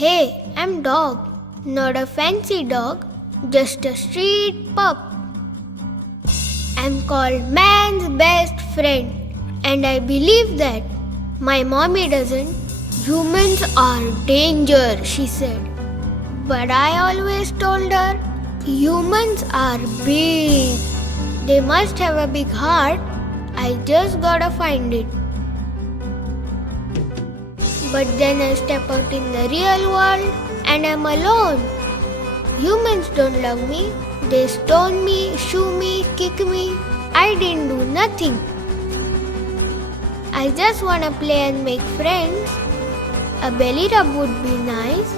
Hey, I'm dog. Not a fancy dog, just a street pup. I'm called man's best friend, and I believe that. My mommy doesn't. Humans are danger, she said. But I always told her, humans are big. They must have a big heart. I just gotta find it. But then I step out in the real world and I'm alone. Humans don't love me. They stone me, shoo me, kick me. I didn't do nothing. I just wanna play and make friends. A belly rub would be nice.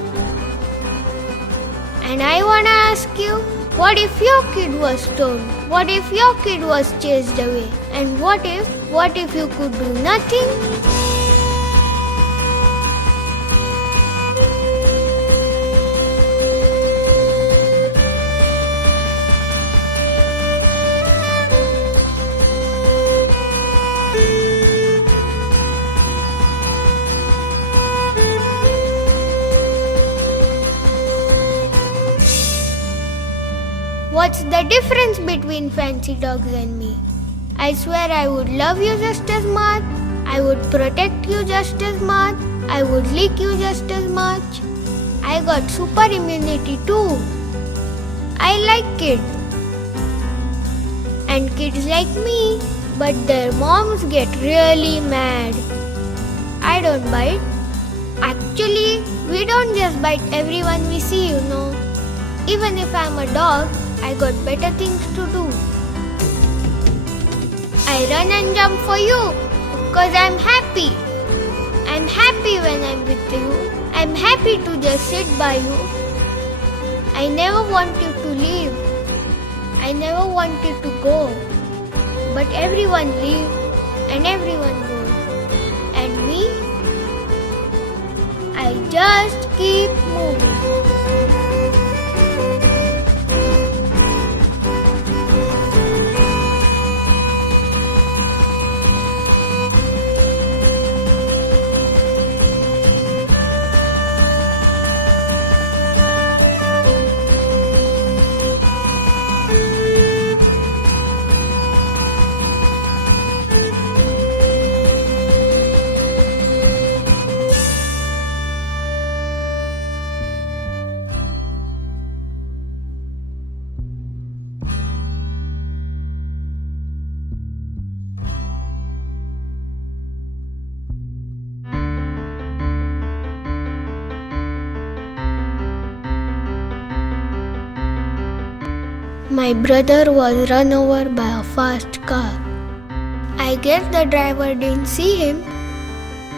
And I wanna ask you, what if your kid was stoned? What if your kid was chased away? And what if you could do nothing? What's the difference between fancy dogs and me? I swear I would love you just as much. I would protect you just as much. I would lick you just as much. I got super immunity too. I like kids. And kids like me, but their moms get really mad. I don't bite. Actually, we don't just bite everyone we see, you know. Even if I'm a dog, I got better things to do. I run and jump for you because I'm happy. I'm happy when I'm with you. I'm happy to just sit by you. I never want you to leave. I never want you to go. But everyone leaves and everyone goes. And me? I just keep moving. My brother was run over by a fast car. I guess the driver didn't see him.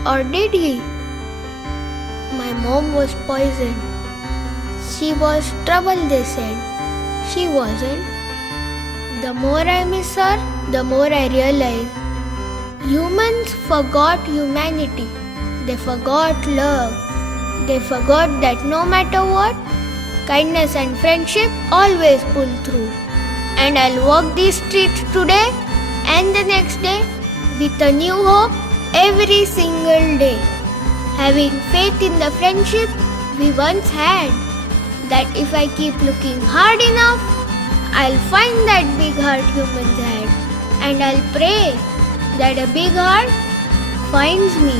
Or did he? My mom was poisoned. She was trouble, they said. She wasn't. The more I miss her, the more I realize humans forgot humanity. They forgot love. They forgot that no matter what, kindness and friendship always pull through. And I'll walk these streets today and the next day with a new hope every single day. Having faith in the friendship we once had. That if I keep looking hard enough, I'll find that big heart humans had. And I'll pray that a big heart finds me.